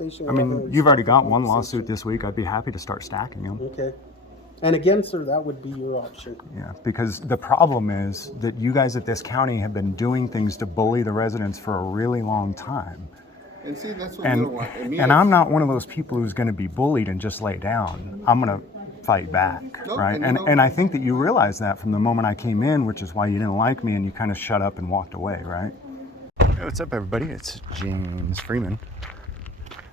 I mean, you've already got one lawsuit this. this week. I'd be happy to start stacking them. Okay. And again, sir, that would be your option. Yeah, because the problem is that you guys at this county have been doing things to bully the residents for a really long time. And see, that's what you don't want. And I'm not one of those people who's going to be bullied and just lay down. I'm going to fight back, No, right? and And I think that you realized that from the moment I came in, which is why you didn't like me and you kind of shut up and walked away, right? Hey, what's up, everybody? It's Realjamesfreeman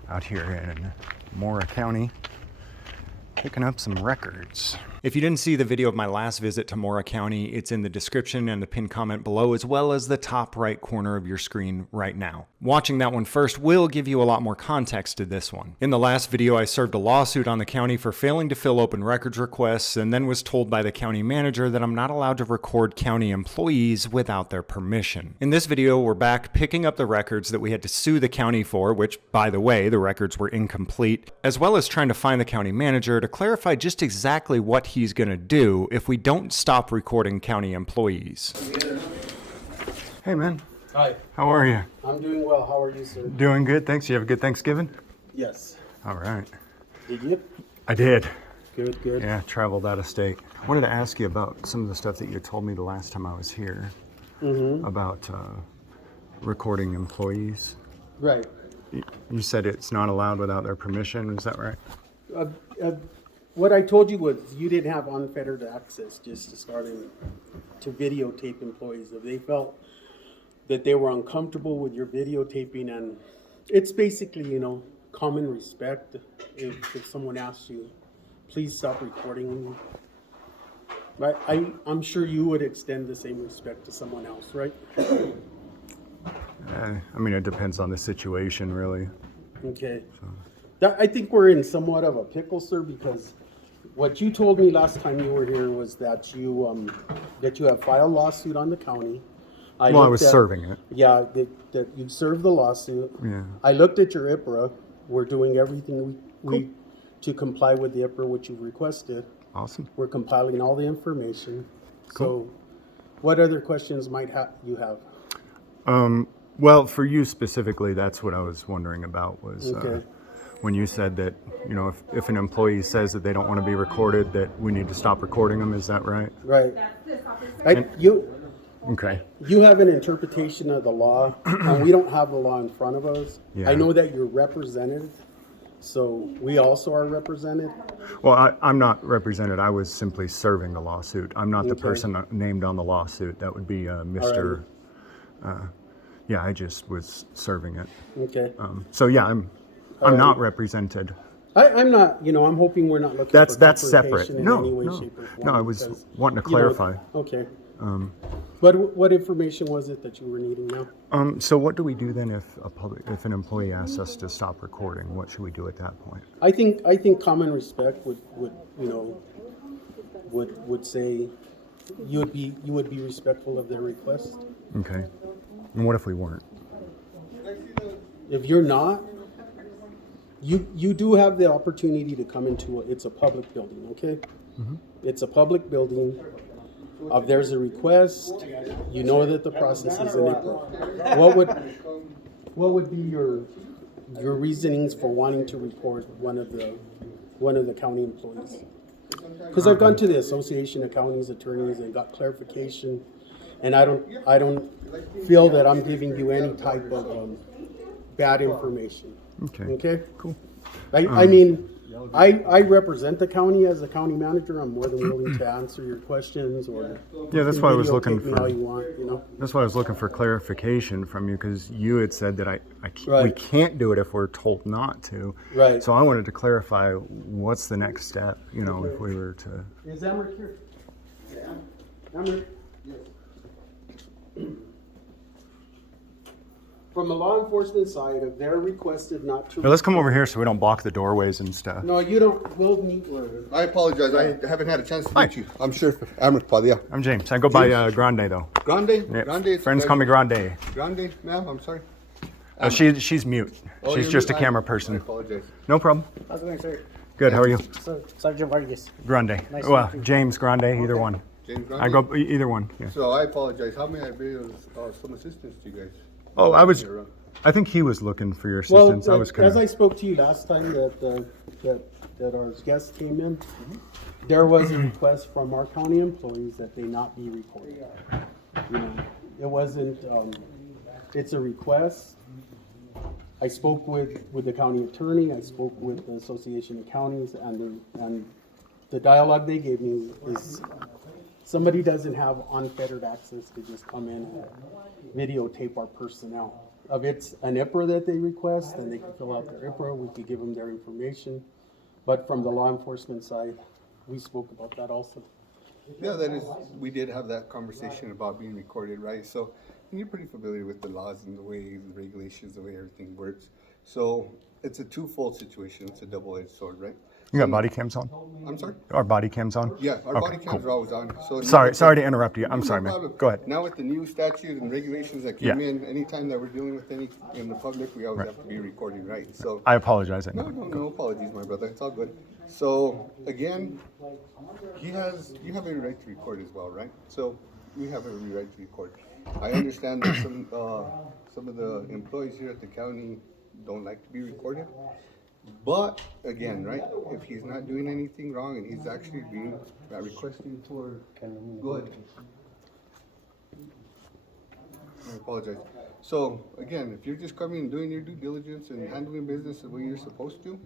out here in Mora County, picking up some records. If you didn't see the video of my last visit to Mora County, it's in the description and the pinned comment below, as well as the top right corner of your screen right now. Watching that one first will give you a lot more context to this one. In the last video, I served a lawsuit on the county for failing to fill open records requests, and then was told by the county manager that I'm not allowed to record county employees without their permission. In this video, we're back picking up the records that we had to sue the county for, which, by the way, the records were incomplete, as well as trying to find the county manager to clarify just exactly what he's going to do if we don't stop recording county employees. Hey, man. Hi. How are you? I'm doing well. How are you, sir? Doing good, thanks. You have a good Thanksgiving? Yes. All right. Did you? I did. Good, good. Yeah, traveled out of state. I wanted to ask you about some of the stuff that you told me the last time I was here about recording employees. Right. You said it's not allowed without their permission, is that right? What I told you was you didn't have unfettered access just to starting to videotape employees. If they felt that they were uncomfortable with your videotaping, and it's basically, common respect. If someone asks you, please stop recording. Right? I'm sure you would extend the same respect to someone else, right? I mean, it depends on the situation, really. Okay. I think we're in somewhat of a pickle, sir, because what you told me last time you were here was that you have filed a lawsuit on the county. I was serving it. Yeah, that you served the lawsuit. Yeah. I looked at your IPRA. We're doing everything we to comply with the IPRA, which you've requested. Awesome. We're compiling all the information. Cool. So, what other questions might you have? Well, for you specifically, that's what I was wondering about was when you said that, if an employee says that they don't want to be recorded, that we need to stop recording them. Is that right? Right. Okay. You have an interpretation of the law, and we don't have the law in front of us. Yeah. I know that you're represented, so we also are represented. Well, I'm not represented. I was simply serving the lawsuit. I'm not the person named on the lawsuit. That would be Mr. Yeah, I just was serving it. Okay. So yeah, I'm not represented. I'm not. I'm hoping we're not looking. That's for separate. in No, any way, no, shape, or form, no. I was because, wanting to clarify. Okay. What information was it that you were needing now? So what do we do then if an employee asks us to stop recording? What should we do at that point? I think common respect would say you would be respectful of their request. Okay. And what if we weren't? If you're not, you do have the opportunity to come into it's a public building, okay? Mm-hmm. It's a public building. If there's a request, you know that the process is in April. What would be your reasonings for wanting to report one of the county employees? Because I've gone to the Association of Counties Attorneys and got clarification, and I don't feel that I'm giving you any type of bad information. Okay. Okay. Cool. I mean, I represent the county as a county manager. I'm more than willing to answer your questions, or yeah, that's why I was looking for. All you want, That's why I was looking for clarification from you, because you had said that we can't do it if we're told not to. Right. So I wanted to clarify what's the next step. If we were to. Is Emmer here? Yeah. Emmer. Yes. From a law enforcement side, if they're requested not to. Now, let's come over here so we don't block the doorways and stuff. No, you don't. We'll meet later. I apologize. I haven't had a chance to meet you. I'm sure. I'm I'm James. I go by Grande though. Grande? Yeah. Grande? Friends call me Grande. Grande, ma'am? I'm sorry. She's mute. Oh, She's just a camera person. I apologize. No problem. How's it going, sir? Good. How are you? So, Sergeant Vargas. Grande. Nice to Well, meet you. James Grande. Either one. James Grande? I go either one. Yeah. So I apologize. How may I be of some assistance to you guys? Oh, I was I think he was looking for your Well, assistance. I was kind as I of. spoke to you last time that our guest came in, there was a request from our county employees that they not be recorded. You know, it wasn't, it's a request. I spoke with the county attorney, I spoke with the Association of Counties, and the dialogue they gave me is somebody doesn't have unfettered access to just come in and videotape our personnel. If it's an IPRA that they request, then they can fill out their IPRA, we could give them their information. But from the law enforcement side, we spoke about that also. Yeah, that is, we did have that conversation about being recorded, right? So, and you're pretty familiar with the laws and the way, the regulations, the way everything works. So, it's a twofold situation, it's a double-edged sword, right? You got body cams on? I'm sorry? Our body cams on? Yeah, our Okay, body cams cool. are always on. So Sorry to interrupt you. I'm No sorry, man. problem. Go ahead. Now with the new statute and regulations that came Yeah. in, anytime that we're dealing with any in the public, we always have to be recording, right? So I apologize. I know. no apologies, my brother. It's all good. So again, you have every right to record as well, right? So we have every right to record. I understand that some of the employees here at the county don't like to be recorded. But again, right, if he's not doing anything wrong and he's actually being requesting for, go ahead. I apologize. So again, if you're just coming and doing your due diligence and handling business the way you're supposed to,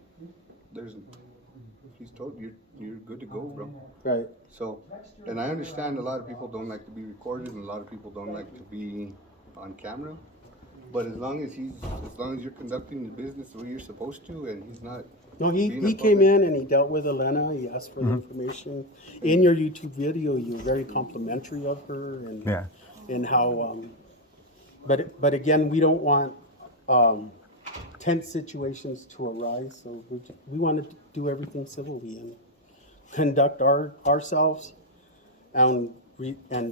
he's told you're good to go, bro. Right. So, and I understand a lot of people don't like to be recorded and a lot of people don't like to be on camera. But as long as you're conducting the business the way you're supposed to, and he's not. No, being a he came public- in and he dealt with Elena, he asked for the information. In your YouTube video, you were very complimentary of her and Yeah. and how, but again, we don't want tense situations to arise, so we want to do everything civilly and conduct ourselves and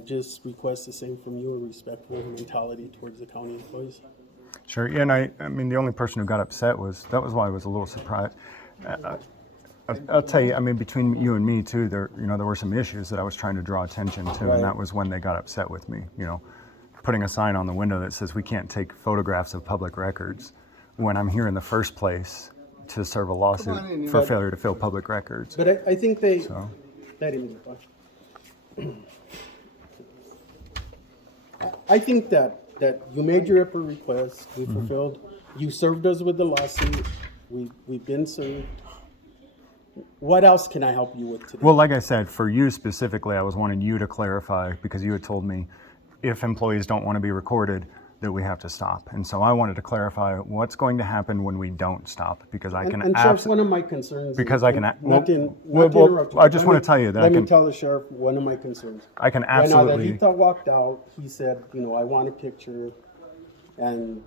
just request the same from you, a respectful mentality towards the county employees. Sure. Yeah, and I mean, the only person who got upset was why I was a little surprised. I'll tell you, I mean, between you and me too, there were some issues that I was trying to draw attention to, Right. and that was when they got upset with me. You know, putting a sign on the window that says we can't take photographs of public records when I'm here in the first place to serve a lawsuit on in, for but- failure to fill public records. But I think they, So. I think that you made your IPRA request, we fulfilled, you served us with the lawsuit, we've been served. What else can I help you with today? Well, like I said, for you specifically, I was wanting you to clarify because you had told me if employees don't want to be recorded, that we have to stop. And so I wanted to clarify what's going to happen when we don't stop, because I can And Sheriff, one of my concerns. because is- I can not well, to well, interrupt you, I just let want me- to tell you that I Let me can tell the sheriff one of my concerns. I can Right now that absolutely Lita walked out, he said, I want a picture, and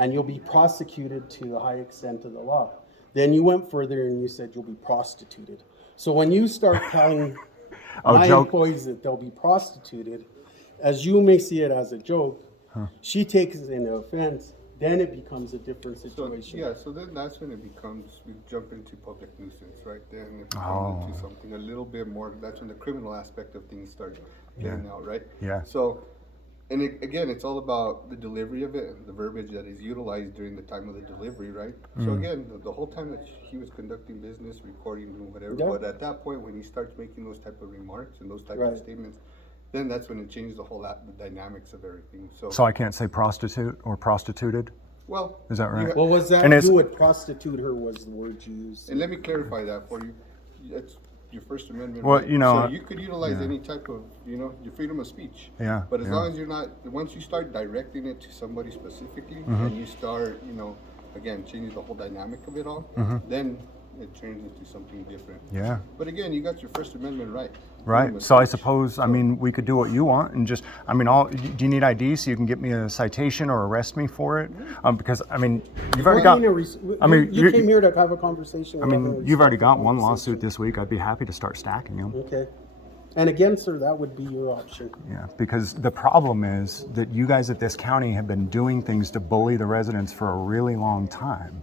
you'll be prosecuted to the high extent of the law. Then you went further and you said you'll be prostituted. So when you start telling Oh, my joke. employees that they'll be prostituted, as you may see it as a joke, she takes it into offense, then it becomes a different So, situation. yeah, so then that's when we jump into public nuisance, right? Then it Oh. becomes into something a little bit more, that's when the criminal aspect of things start getting out, right? Yeah. So, and again, it's all about the delivery of it, the verbiage that is utilized during the time of the delivery, right? So again, the whole time that he was conducting business, recording and whatever, Yeah. but at that point, when he starts making those type of remarks and those type Right. of statements, then that's when it changes the whole the dynamics of everything. so I can't say prostitute or prostituted. Well, Is that right? What was that? And it's- You would prostitute her was the word you used. and let me clarify that for you. It's your First Amendment. Well, right? So you could utilize any type of, your freedom of speech. Yeah, But as yeah. long as you're not, once you start directing it to somebody specifically, Mm-hmm. and you start, again, changing the whole dynamic of it all, then it turns into something different. Yeah. But again, you got your First Amendment right. Freedom Right. of So I speech. suppose, I mean, we could do what you want and just, I mean, do you need ID so you can get me a citation or arrest me for it? Because, I mean, you've already got, I mean, you came here to have a conversation. I mean, you've already got one lawsuit this week. I'd be happy to start stacking them. Okay. And again, sir, that would be your option. Yeah, because the problem is that you guys at this county have been doing things to bully the residents for a really long time.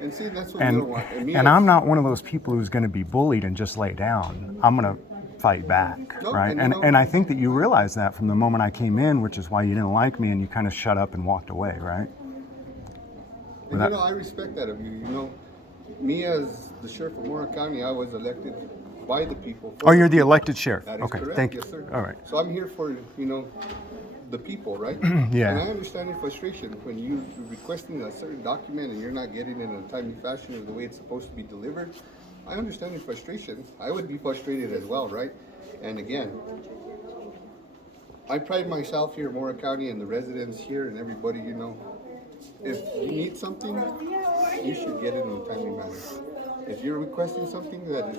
And see, that's what we don't want. And I'm not one of those people who's going to be bullied and just lay down. I'm going to fight back, No, right? and And I think that you realized that from the moment I came in, which is why you didn't like me and you kind of shut up and walked away, right? And you know, I respect that of you. You know, me as the sheriff of Mora County, I was elected by the people. Oh, you're the elected sheriff. That is Okay, correct. thank you. Yes, sir. All right. So I'm here for, you know, the people, right? Yeah. And I understand your frustration when you're requesting a certain document and you're not getting it in a timely fashion or the way it's supposed to be delivered. I understand your frustration. I would be frustrated as well, right? And again, I pride myself here in Mora County and the residents here and everybody, you know, if you need something, you should get it in a timely manner. If you're requesting something that is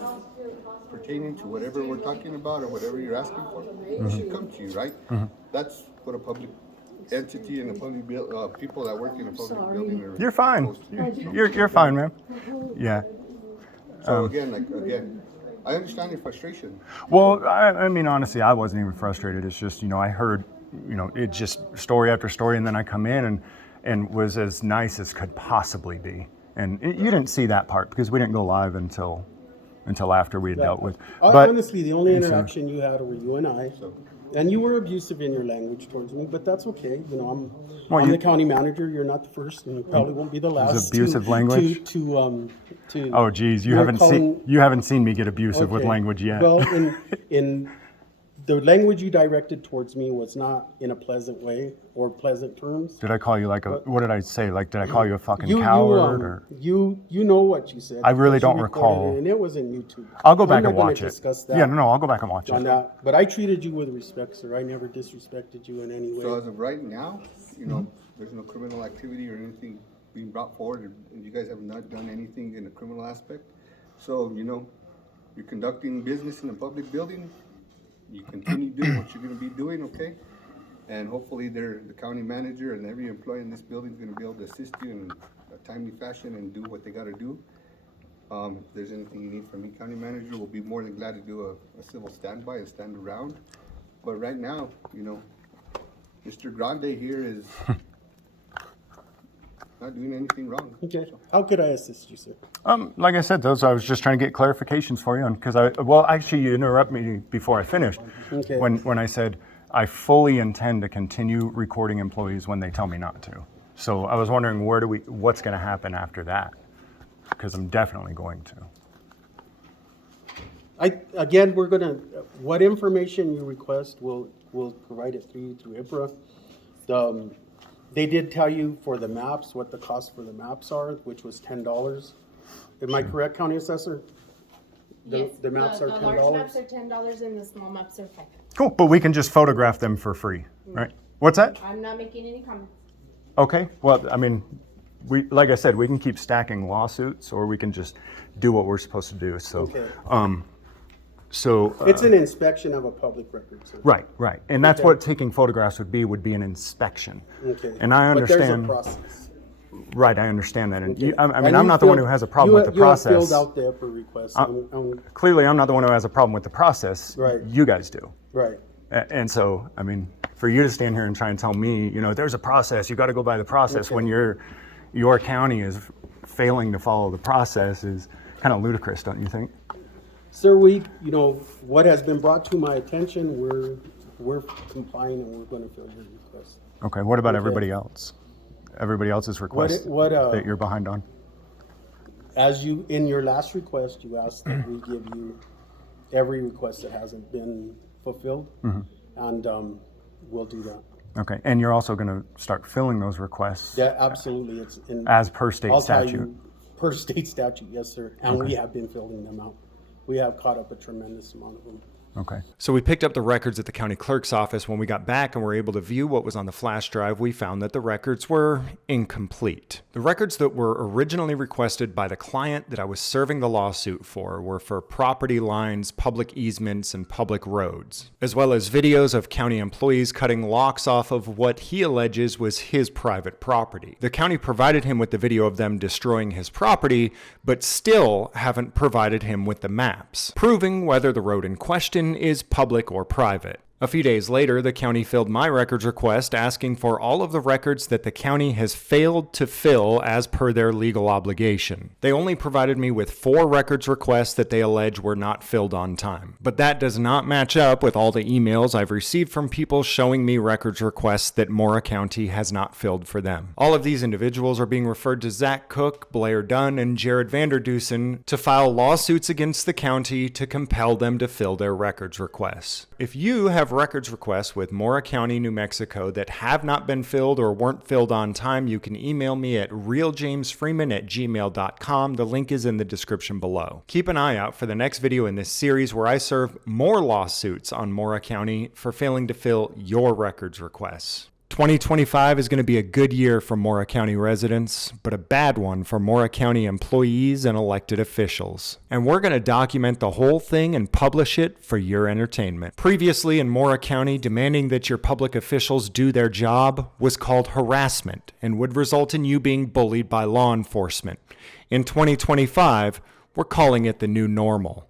pertaining to whatever we're talking about or whatever you're asking for, it should come to you, right? That's what a public entity and a public people that work in a public building are You're fine. supposed to. You're fine, man. Yeah. So again, I understand your frustration. Well, I mean, honestly, I wasn't even frustrated. It's just, you know, I heard, you know, it just story after story, and then I come in and was as nice as could possibly be. And you didn't see that part because we didn't go live until after we had dealt with. But Honestly, the only interaction you had were you and I. And you were abusive in your language towards me, but that's okay. You know, I'm the county manager. You're not the first, and you probably won't be the last. Abusive language? To oh, geez, you you're haven't seen me get abusive with Okay. language yet. Well, in the language you directed towards me was not in a pleasant way or pleasant terms. Did I call you like a? What did I say? Like, did I call you a fucking coward? Or You know what you said. I really because you don't recorded recall. it, and it was in YouTube. I'll go back I'm not and gonna watch it. discuss that Yeah, no, I'll go back and watch on it. that. But I treated you with respect, sir. I never disrespected you in any way. So as of right now, you know, there's no criminal activity or anything being brought forward, and you guys have not done anything in a criminal aspect. So, you know, you're conducting business in a public building, you continue doing what you're gonna be doing, okay? And hopefully the county manager and every employee in this building is gonna be able to assist you in a timely fashion and do what they gotta do. If there's anything you need from me, county manager, we'll be more than glad to do a civil standby and stand around. But right now, you know, Mr. Grande here is not doing anything wrong. Okay. How could I assist you, sir? Like I said, I was just trying to get clarifications for you, because actually, you interrupt me before I finished. Okay. When I said I fully intend to continue recording employees when they tell me not to. So I was wondering what's going to happen after that, because I'm definitely going to. We're gonna, what information you request, we'll provide it through IPRA. They did tell you for the maps, what the cost for the maps are, which was $10. Am I correct, County Assessor? Yes, The maps are the $10? large maps are $10 and the small maps are $5. Cool, but we can just photograph them for free, right? What's that? I'm not making any comments. Okay, well, I mean, like I said, we can keep stacking lawsuits, or we can just do what we're supposed to do. So, Okay. It's an inspection of a public record, sir. Right, and that's Okay. what taking photographs would be an inspection. Okay. And I understand. But there's a process. Right, I understand that. And Okay. I mean, And I'm you not the one who filled- has a problem with the You have process. filled out the IPRA request. Clearly, I'm not the one who has a problem with the process. Right. You guys do. Right. And so, I mean, for you to stand here and try and tell me, you know, there's a process, you got to go by the process, Okay. when your county is failing to follow the process is kind of ludicrous, don't you think? Sir, what has been brought to my attention, we're complying and we're gonna fill your request. Okay, what about Okay. everybody else? Everybody else's request that you're behind on? In your last request, you asked that we give you every request that hasn't been fulfilled, and we'll do that. Okay, and you're also going to start filling those requests Yeah, absolutely, it's in. as per state I'll tell statute. you, per state statute, yes, sir, and we have been filling them out. We have caught up a tremendous amount of them. Okay. So we picked up the records at the county clerk's office. When we got back and were able to view what was on the flash drive, we found that the records were incomplete. The records that were originally requested by the client that I was serving the lawsuit for were for property lines, public easements, and public roads, as well as videos of county employees cutting locks off of what he alleges was his private property. The county provided him with the video of them destroying his property, but still haven't provided him with the maps, proving whether the road in question is public or private. A few days later, the county filled my records request asking for all of the records that the county has failed to fill as per their legal obligation. They only provided me with 4 records requests that they allege were not filled on time. But that does not match up with all the emails I've received from people showing me records requests that Mora County has not filled for them. All of these individuals are being referred to Zach Cook, Blair Dunn, and Jared Vanderdusen to file lawsuits against the county to compel them to fill their records requests. If you have records requests with Mora County, New Mexico that have not been filled or weren't filled on time, you can email me at realjamesfreeman@gmail.com. The link is in the description below. Keep an eye out for the next video in this series where I serve more lawsuits on Mora County for failing to fill your records requests. 2025 is going to be a good year for Mora County residents, but a bad one for Mora County employees and elected officials. And we're going to document the whole thing and publish it for your entertainment. Previously in Mora County, demanding that your public officials do their job was called harassment and would result in you being bullied by law enforcement. In 2025, we're calling it the new normal.